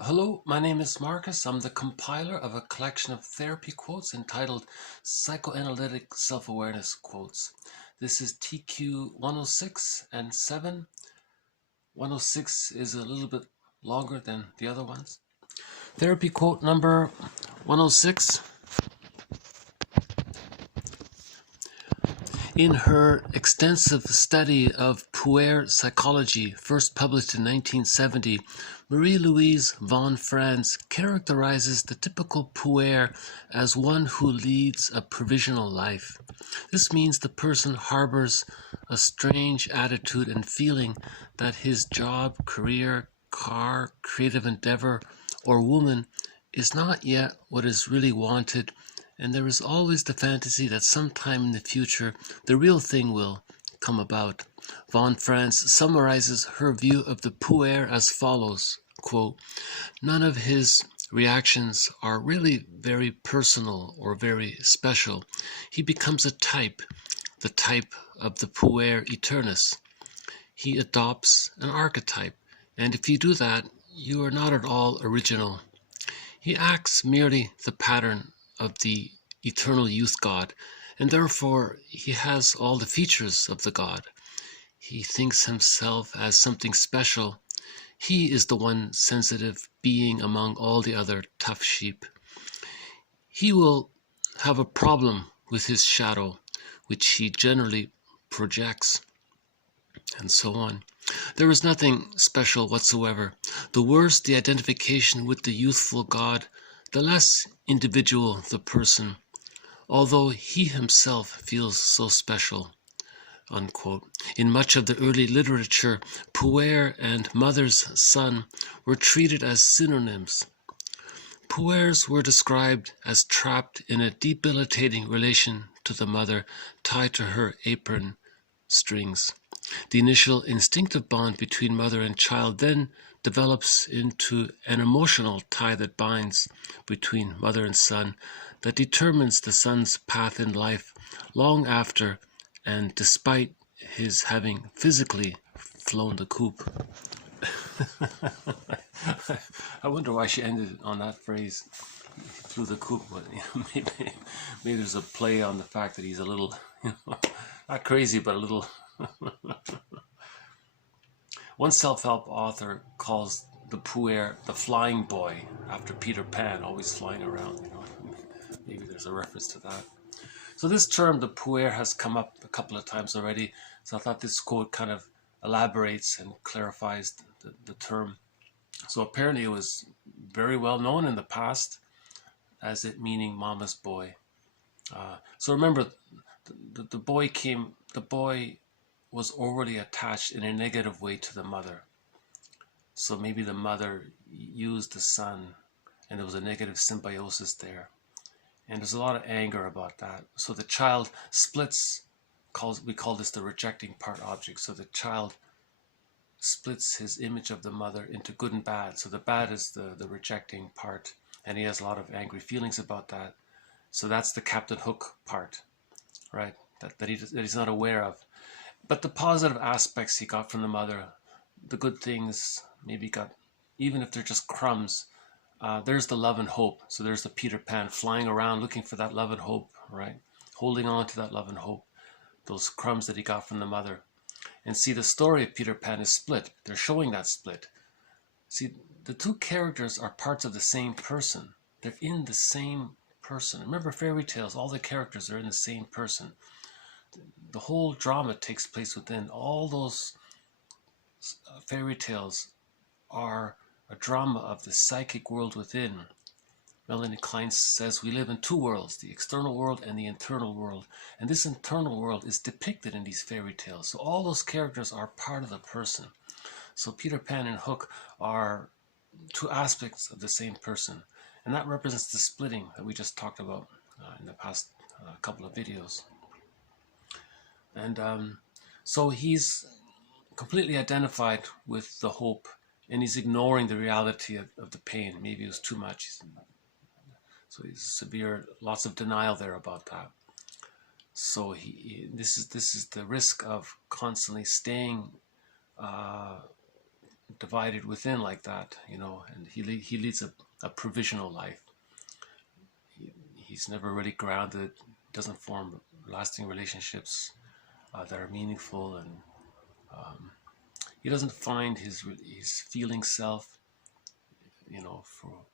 Hello, my name is Marcus. I'm the compiler of a collection of therapy quotes entitled Psychoanalytic Self-Awareness Quotes. This is TQ 106 and 7. 106 is a little bit longer than the other ones. Therapy quote number 106. In her extensive study of puer psychology, first published in 1970, Marie-Louise von Franz characterizes the typical puer as one who leads a provisional life. This means the person harbors a strange attitude and feeling that his job, career, car, creative endeavor, or woman is not yet what is really wanted, and there is always the fantasy that sometime in the future the real thing will come about. Von Franz summarizes her view of the puer as follows, quote, "None of his reactions are really very personal or very special. He becomes a type, the type of the puer aeternus. He adopts an archetype, and if you do that, you are not at all original. He acts merely the pattern of the eternal youth God, and therefore he has all the features of the God. He thinks himself as something special. He is the one sensitive being among all the other tough sheep. He will have a problem with his shadow, which he generally projects," and so on. There is nothing special whatsoever. The worse the identification with the youthful God, the less individual the person, although he himself feels so special." Unquote. In much of the early literature, puer and mother's son were treated as synonyms. Puers were described as trapped in a debilitating relation to the mother, tied to her apron strings. The initial instinctive bond between mother and child then develops into an emotional tie that binds between mother and son, that determines the son's path in life long after and despite his having physically flown the coop. I wonder why she ended on that phrase, "flew the coop." But maybe there's a play on the fact that he's a little, not crazy, but a little. One self-help author calls the puer the flying boy, after Peter Pan, always flying around. Maybe there's a reference to that. So this term, the puer, has come up a couple of times already. So I thought this quote kind of elaborates and clarifies the term. So apparently it was very well known in the past as it meaning mama's boy. So remember, the boy was overly attached in a negative way to the mother. So maybe the mother used the son and there was a negative symbiosis there. And there's a lot of anger about that. So the child splits, we call this the rejecting part object. So the child splits his image of the mother into good and bad. So the bad is the rejecting part, and he has a lot of angry feelings about that. So that's the Cpt Hook part, right? That he's not aware of. But the positive aspects he got from the mother, the good things, maybe got, even if they're just crumbs, there's the love and hope. So there's the Peter Pan flying around looking for that love and hope, right? Holding on to that love and hope, those crumbs that he got from the mother. And see, the story of Peter Pan is split. They're showing that split. See, the two characters are parts of the same person. They're in the same person. Remember fairy tales, all the characters are in the same person. The whole drama takes place within. All those fairy tales are a drama of the psychic world within. Melanie Klein says we live in two worlds, the external world and the internal world. And this internal world is depicted in these fairy tales. So all those characters are part of the person. So Peter Pan and Hook are two aspects of the same person. And that represents the splitting that we just talked about in the past couple of videos. And so he's completely identified with the hope, and he's ignoring the reality of the pain. Maybe it was too much. So he's severe, lots of denial there about that. So this is the risk of constantly staying divided within like that, you know, and he leads a provisional life. He's never really grounded, doesn't form lasting relationships that are meaningful, and he doesn't find his feeling self, you know, for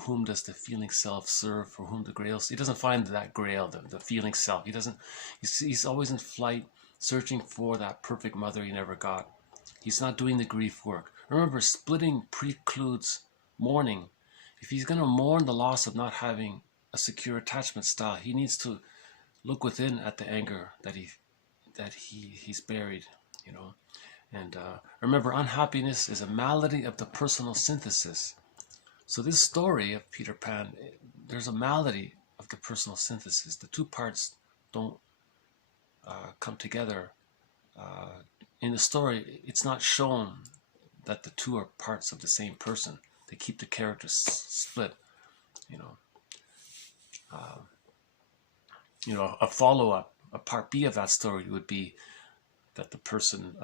whom does the feeling self serve, for whom the grail, he doesn't find that grail, the feeling self. He doesn't, he's always in flight, searching for that perfect mother he never got. He's not doing the grief work. Remember, splitting precludes mourning. If he's going to mourn the loss of not having a secure attachment style, he needs to look within at the anger that he's buried, you know. And remember, unhappiness is a malady of the personal synthesis. So this story of Peter Pan, there's a malady of the personal synthesis. The two parts don't come together. In the story, it's not shown that the two are parts of the same person. They keep the characters split, you know. You know, a follow-up, a part B of that story would be that the person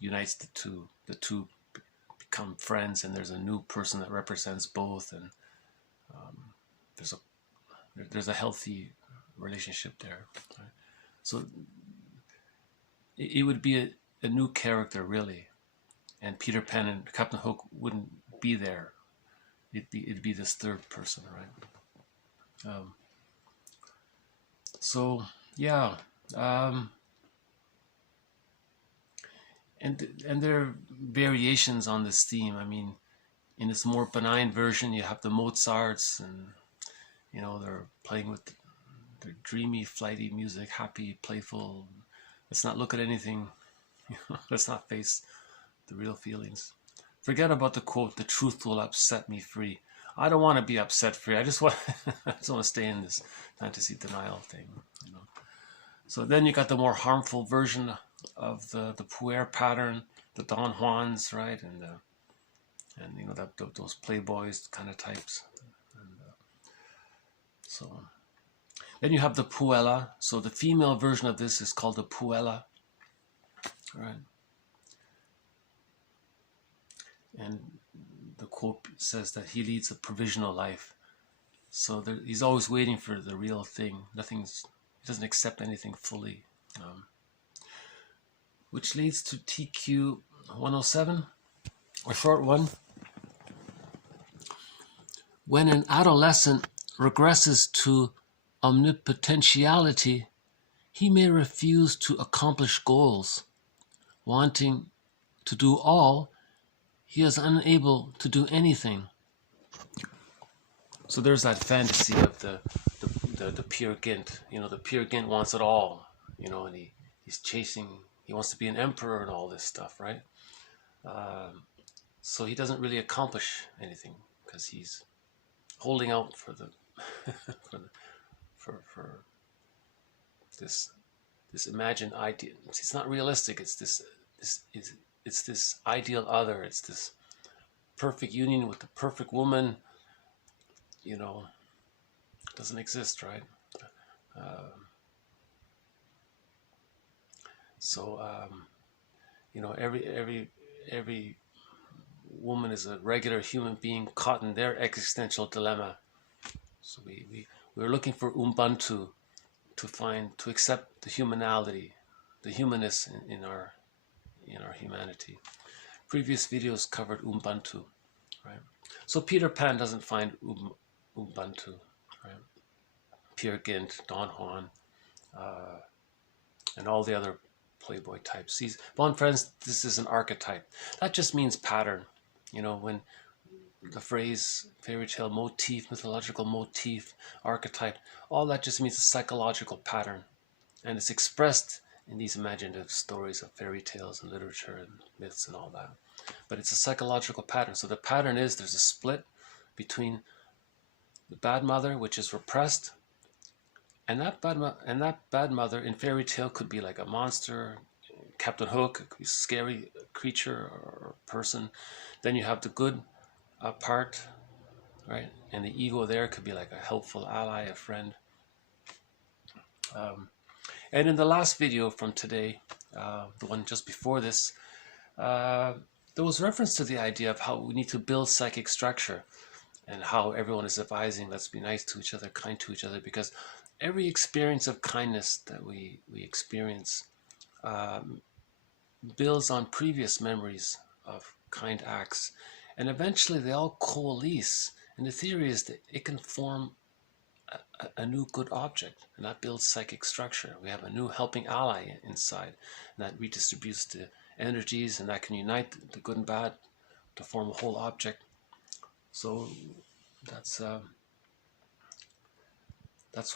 unites the two. The two become friends, and there's a new person that represents both, and there's a healthy relationship there. Right? So it would be a new character, really, and Peter Pan and Captain Hook wouldn't be there. It'd be this third person, right? So yeah, and there are variations on this theme. I mean, in this more benign version, you have the Mozarts, and you know, they're playing with their dreamy, flighty music, happy, playful. Let's not look at anything. Let's not face the real feelings. Forget about the quote, "The truth will upset me free." I don't want to be upset free. I just want to stay in this fantasy denial thing, you know. So then you got the more harmful version of the puer pattern, the Don Juans, right, and you know, those playboys kind of types. And, so then you have the puella. So the female version of this is called the puella, right? And the quote says that he leads a provisional life. So he's always waiting for the real thing. He doesn't accept anything fully. Which leads to TQ 107, a short one. When an adolescent regresses to omnipotentiality, he may refuse to accomplish goals. Wanting to do all, he is unable to do anything. So there's that fantasy of the Peer Gynt. You know, the Peer Gynt wants it all, you know, and he's chasing, he wants to be an emperor and all this stuff, right? So he doesn't really accomplish anything because he's holding out for the for this imagined ideal. It's not realistic. It's this ideal other. It's this perfect union with the perfect woman. You know, doesn't exist, right? You know, every woman is a regular human being caught in their existential dilemma. So we're looking for Ubuntu to accept the humanality, the humanness in our humanity. Previous videos covered Ubuntu, right? So Peter Pan doesn't find Ubuntu, right? Peer Gynt, Don Juan, and all the other playboy types. Von Franz, this is an archetype. That just means pattern. You know, when the phrase fairy tale motif, mythological motif, archetype, all that just means a psychological pattern. And it's expressed in these imaginative stories of fairy tales and literature and myths and all that. But it's a psychological pattern. So the pattern is there's a split between the bad mother, which is repressed, and that bad mother in fairy tale could be like a monster, Captain Hook, it could be a scary creature or person. Then you have the good part, right? And the ego there could be like a helpful ally, a friend. And in the last video from today, the one just before this, there was reference to the idea of how we need to build psychic structure, and how everyone is advising, let's be nice to each other, kind to each other, because every experience of kindness that we experience builds on previous memories of kind acts, and eventually they all coalesce. And the theory is that it can form a new good object, and that builds psychic structure. We have a new helping ally inside, and that redistributes the energies, and that can unite the good and bad to form a whole object. So that's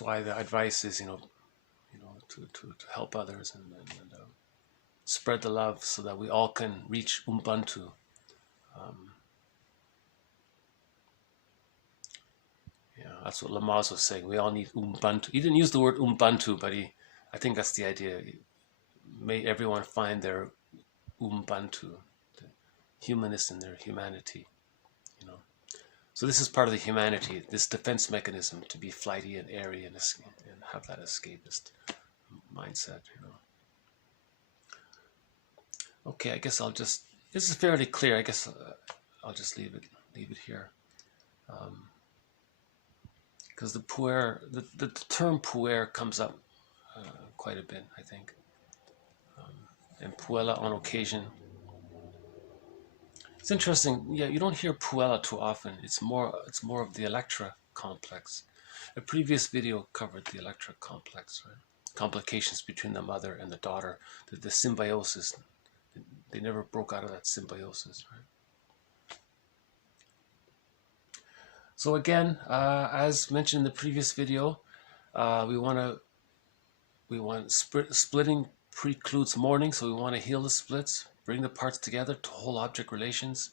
why the advice is, to help others and spread the love, so that we all can reach Ubuntu. That's what Lamaze was saying. We all need Ubuntu. He didn't use the word Ubuntu, but I think that's the idea. May everyone find their Ubuntu, the humanist in their humanity. So this is part of the humanity, this defense mechanism to be flighty and airy and have that escapist mindset. Okay, I guess this is fairly clear. I guess I'll just leave it here. Because the puer, the term puer comes up quite a bit, I think. And puella on occasion. It's interesting. Yeah, you don't hear puella too often. It's more of the Electra complex. A previous video covered the Electra complex, right? Complications between the mother and the daughter, the symbiosis. They never broke out of that symbiosis, right? So again, as mentioned in the previous video, splitting precludes mourning, so we want to heal the splits, bring the parts together to whole object relations,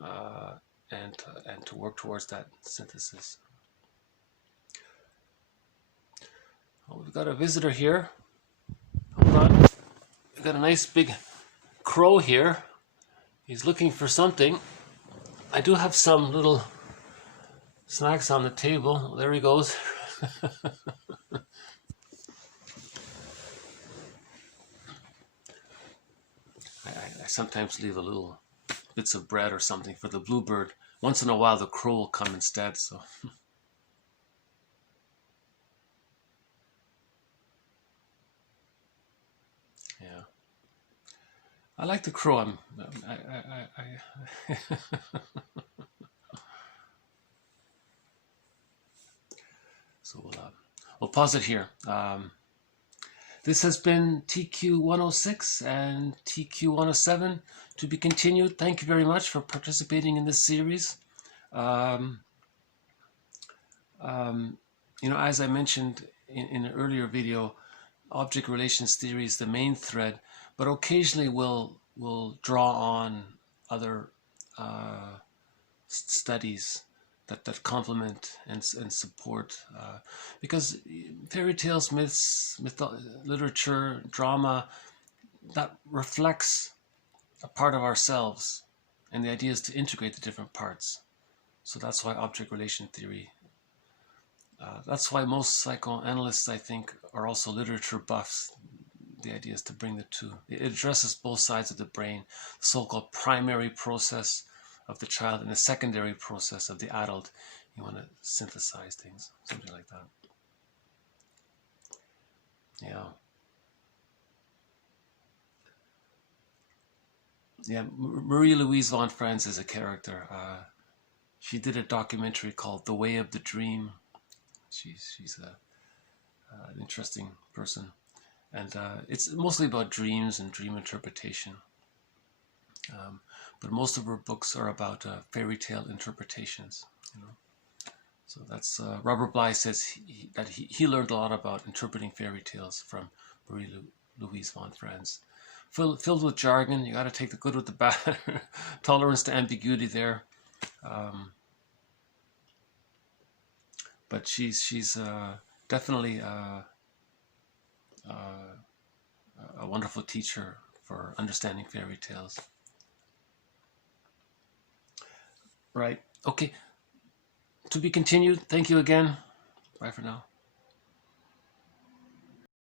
and to work towards that synthesis. Well, we've got a visitor here. Hold on. We've got a nice big crow here. He's looking for something. I do have some little snacks on the table. There he goes. I sometimes leave a little bits of bread or something for the bluebird. Once in a while the crow will come instead, so. Yeah. I like the crow. So we'll pause it here. This has been TQ 106 and TQ 107 to be continued. Thank you very much for participating in this series. As I mentioned in an earlier video, object relations theory is the main thread, but occasionally we'll draw on other studies that complement and support, because fairy tales, myths, literature, drama, that reflects a part of ourselves, and the idea is to integrate the different parts. So that's why object relation theory, that's why most psychoanalysts, I think, are also literature buffs. The idea is to bring the two. It addresses both sides of the brain, the so-called primary process of the child and the secondary process of the adult. You want to synthesize things, something like that. Yeah, Marie-Louise von Franz is a character. She did a documentary called The Way of the Dream. She's an interesting person. And it's mostly about dreams and dream interpretation. But most of her books are about fairy tale interpretations. So that's Robert Bly says that he learned a lot about interpreting fairy tales from Marie-Louise von Franz. Filled with jargon, you got to take the good with the bad. Tolerance to ambiguity there. But she's definitely a wonderful teacher for understanding fairy tales. Right. Okay. To be continued. Thank you again. Bye for now.